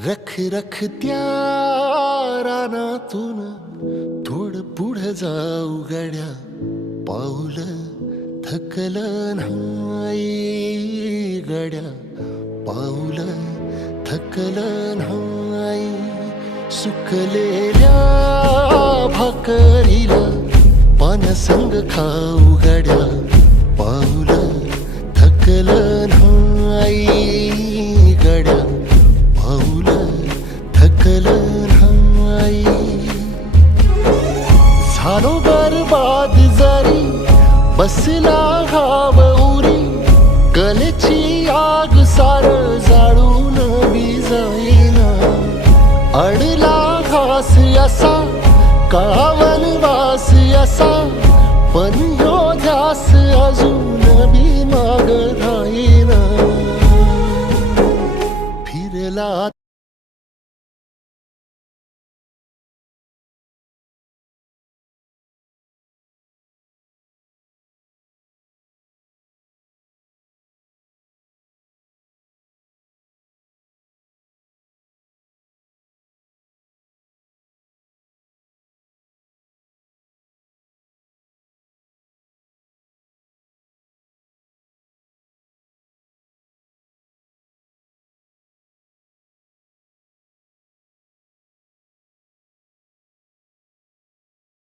रख रख त्या रानातून थोडं पुढं जाऊ गड्या, पाऊल थकलं नाही गड्या, पाऊल थकलं नाही. सुकलेल्या भाकरीला पानसंग खाऊ गड्या, पाऊल थकलं नाही गड्या, पाऊल थकलं नाही. झालो बरबाद जरी बसला घाव उरी, कलेची आग सार जाळून विजाईना. अडला घास असा काळावन वास असा, पण ह्यो ध्यास अजून बी माग राहीना.